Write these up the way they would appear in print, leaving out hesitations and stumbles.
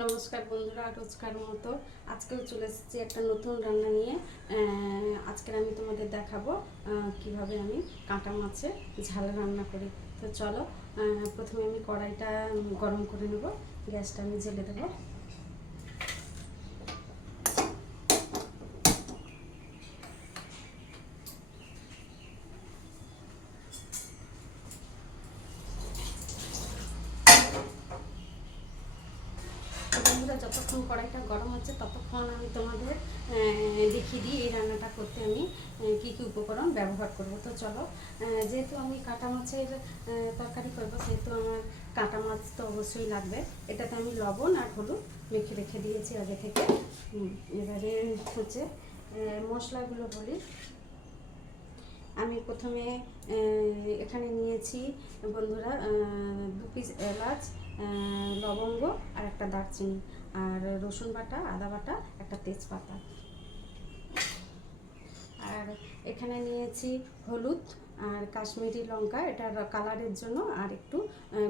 নমস্কার বন্ধুরা, রোজকার মতো আজকেও চলে এসেছি একটা নতুন রান্না নিয়ে। আজকের আমি তোমাদের দেখাবো কিভাবে আমি কাঁটা মাছের ঝাল রান্না করি। তো চলো, প্রথমে আমি কড়াইটা গরম করে নেব। গ্যাসটা আমি জ্বেলে দেবো। বন্ধুরা, যতক্ষণ কড়াইটা গরম হচ্ছে ততক্ষণ আমি তোমাদের দেখিয়ে দিই এই রান্নাটা করতে আমি কি কি উপকরণ ব্যবহার করব। তো চলো, যেহেতু আমি কাঁটা মাছের তরকারি করবো সেহেতু আমার কাঁটা মাছ তো অবশ্যই লাগবে। এটাতে আমি লবণ আর হলুদ মেখে রেখে দিয়েছি আগে থেকে। এবারে হচ্ছে মশলাগুলো বলি। আমি প্রথমে এখানে নিয়েছি বন্ধুরা 2 পিস এলাচ, লবঙ্গ আর একটা দারচিনি, আর রসুন বাটা, আদা বাটা, একটা তেজপাতা। আর এখানে নিয়েছি হলুদ আর কাশ্মীরি লঙ্কা, এটার কালারের জন্য, আর একটু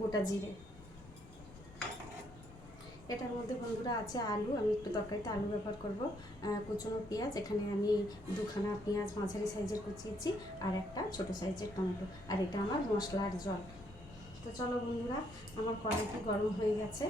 গোটা জিরে। এটার মধ্যে বন্ধুরা আছে আলু, আমি একটু তরকারিতে আলু ব্যবহার করব। কুচনো পেঁয়াজ, এখানে আমি 2খানা পেঁয়াজ মাঝারি সাইজের কুচিয়েছি, আর একটা ছোট সাইজের টমেটো। আর এটা আমার মশলার জল। তো চলো বন্ধুরা, আমার কড়াইটি গরম হয়ে গেছে।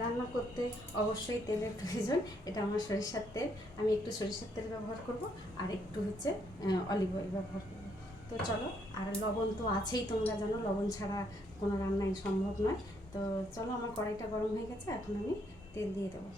রান্না করতে অবশ্যই তেলের প্রয়োজন। এটা আমার সরিষার তেল, আমি একটু সরিষার তেল ব্যবহার করব, আর একটু হচ্ছে অলিভ অয়েল ব্যবহার করব। তো চলো, আর লবণ তো আছেই, তোমরা জানো লবণ ছাড়া কোনো রান্নাই সম্ভব নয়। তো চলো, আমার কড়াইটা গরম হয়ে গেছে, এখন আমি তেল দিয়ে দেবো।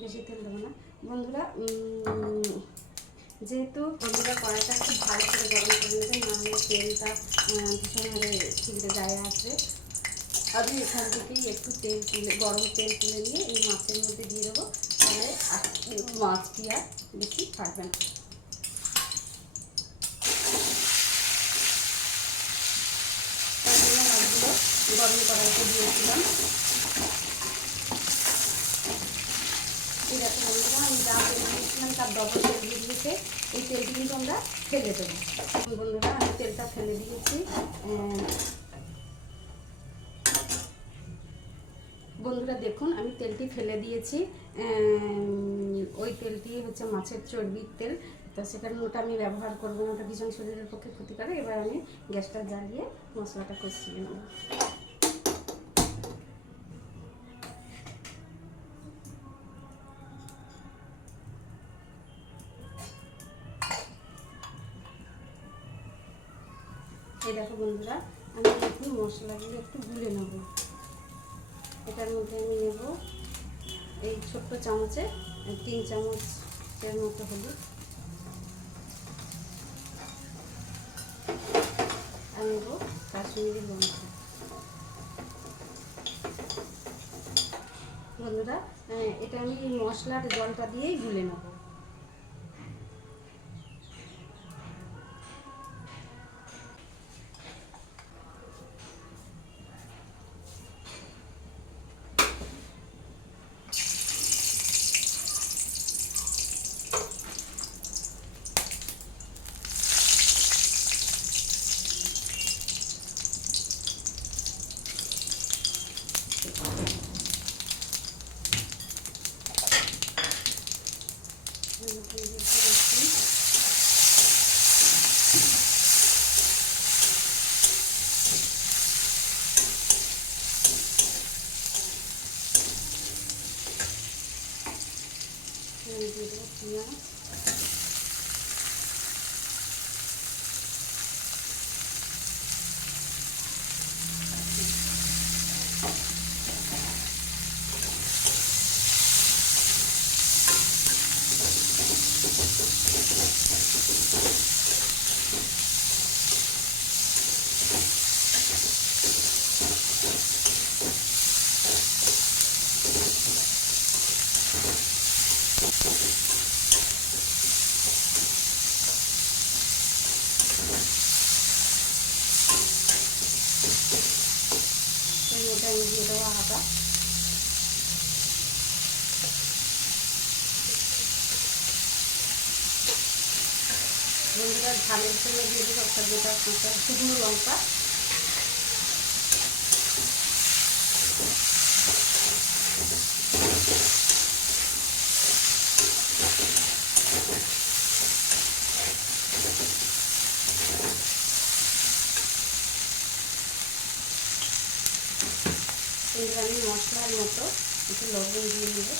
বেশি তেল দেবো না বন্ধুরা, যেহেতু বন্ধুরা কড়াইটা খুব ভালো করে গরম করে নেবেন, নাহলে তেলটা ভীষণভাবে ছিটে গায়ে আসবে। আমি এখান থেকেই একটু তেল তুলে, গরম তেল তুলে নিয়ে এই মাছের মধ্যে দিয়ে দেবো, তাহলে মাছটি আর বেশি ফাটবে না। তার জন্য মাছগুলো গরম কড়াইতে দিয়েছিলাম। এই দেখো বন্ধুরা, আমি যা তেল দিয়েছিলাম তার ডবল তেল দিয়ে দিয়েছে। এই তেলটি কিন্তু আমরা ফেলে দেবো। বন্ধুরা, আমি তেলটা ফেলে দিয়েছি। বন্ধুরা দেখুন, আমি তেলটি ফেলে দিয়েছি। ওই তেলটি হচ্ছে মাছের চর্বির তেল, তো সেখানে ওটা আমি ব্যবহার করবো না, ওটা ভীষণ শরীরের পক্ষে ক্ষতিকারক। এবার আমি গ্যাসটা জ্বালিয়ে মশলাটা কষিয়ে নেব। এই দেখো বন্ধুরা, আমি একটু মশলাগুলো একটু গুলে নেব। এটার মধ্যে আমি নেব এই ছোট্ট চামচে 3 চামচের মতো হলুদ, আর নেব কাশ্মীরি লঙ্কা। বন্ধুরা, এটা আমি মশলার জলটা দিয়েই গুলে নেব। দিয়ে দেবো পেঁয়াজ, এর মধ্যে আমি দিয়ে দেবো আদা। বন্ধুরা, ঝালের জন্য দিয়ে দেবো একটা গোটা শুকনো লঙ্কা। কিন্তু আমি মশলার মতো একটু লবণ দিয়ে নেব।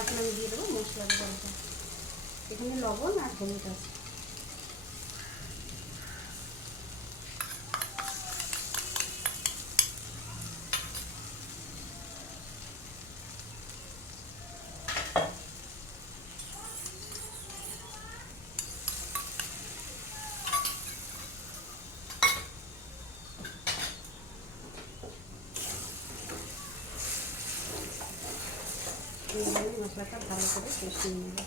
এখন আমি দিয়ে দেবো মশলার জলটা। এখানে লবণ আর হলুদ আছে। এইভাবে মশলাটা ভালো করে কষিয়ে নেব।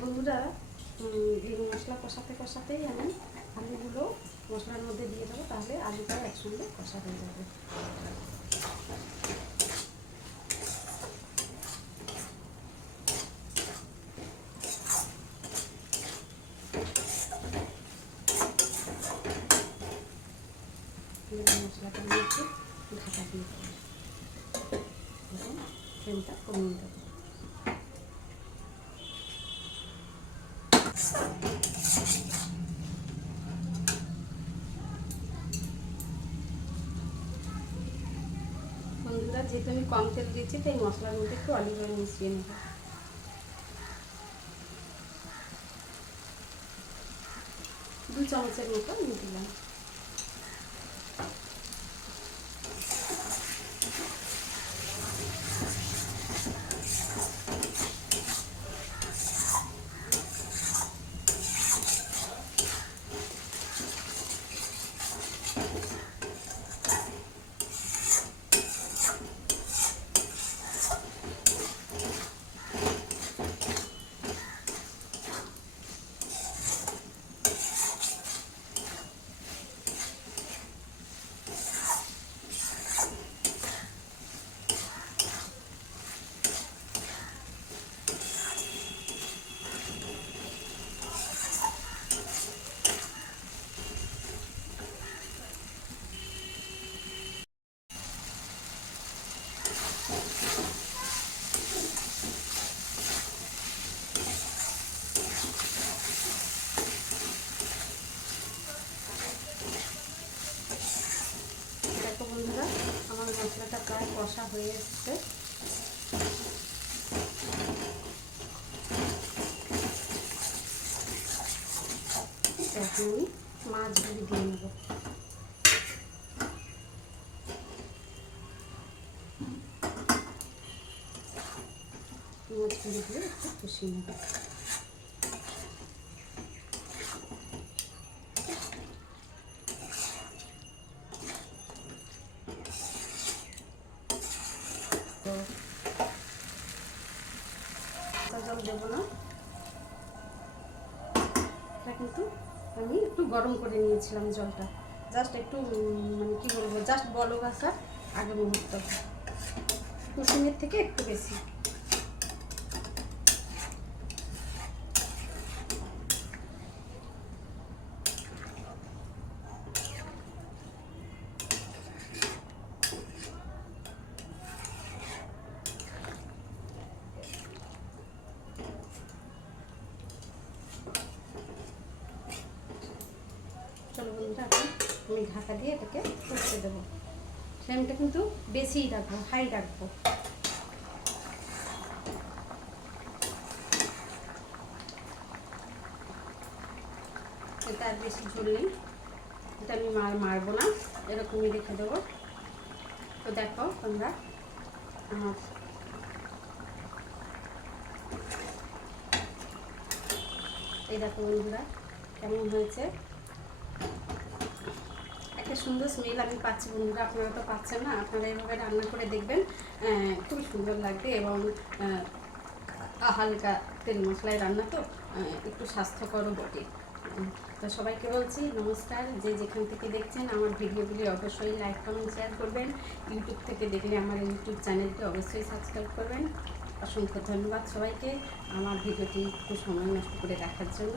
বন্ধুরা, এই মশলা কষাতে কষাতেই আমি আলুগুলো মশলার মধ্যে দিয়ে দেবো, তাহলে আলুটা একসঙ্গে কষা হয়ে যাবে। মশলাটা আমি একটু ঢাকা দিয়ে দেবো এবং ফ্লেমটা কমিয়ে দেবো। বন্ধুরা, যেহেতু আমি কম তেল দিয়েছি তাই মশলার মধ্যে একটু অলিভ অয়েল মিশিয়ে নেব। 2 চামচের মতো নিয়ে দিলাম। বন্ধুরা, আমার মশলাটা প্রায় কষা হয়ে এসছে। এখন আমি মাছগুলি দিয়ে নেব। মাছগুলি দিয়ে একটু কষিয়ে নেব। জল দেবো না, এটা কিন্তু আমি একটু গরম করে নিয়েছিলাম জলটা, জাস্ট একটু মানে কি বলবো, জাস্ট বলক আসার আগে মুহূর্ত, কুসুমের থেকে একটু বেশি। চলো বন্ধুরা, এখন আমি ঢাকা দিয়ে এটাকে ফুটতে দেবো। ফ্লেমটা কিন্তু বেশিই রাখবো, হাই রাখবো। এটা আর বেশি ঝোল নেই, এটা আমি মারবো না, এরকমই রেখে দেবো। তো দেখো তোমরা, আমার এই দেখো বন্ধুরা কেমন হয়েছে, একটা সুন্দর স্মেল আমি পাচ্ছি। বন্ধুরা, আপনারা তো পাচ্ছেন না, আপনারা এইভাবে রান্না করে দেখবেন, খুব সুন্দর লাগবে এবং হালকা তেল মশলায় রান্না তো একটু স্বাস্থ্যকরও বটে। তো সবাইকে বলছি নমস্কার। যে যেখান থেকে দেখছেন আমার ভিডিওগুলি অবশ্যই লাইক কমেন্ট শেয়ার করবেন। ইউটিউব থেকে দেখলে আমার ইউটিউব চ্যানেলটি অবশ্যই সাবস্ক্রাইব করবেন। অসংখ্য ধন্যবাদ সবাইকে আমার ভিডিওটি একটু সময় নষ্ট করে দেখার জন্য।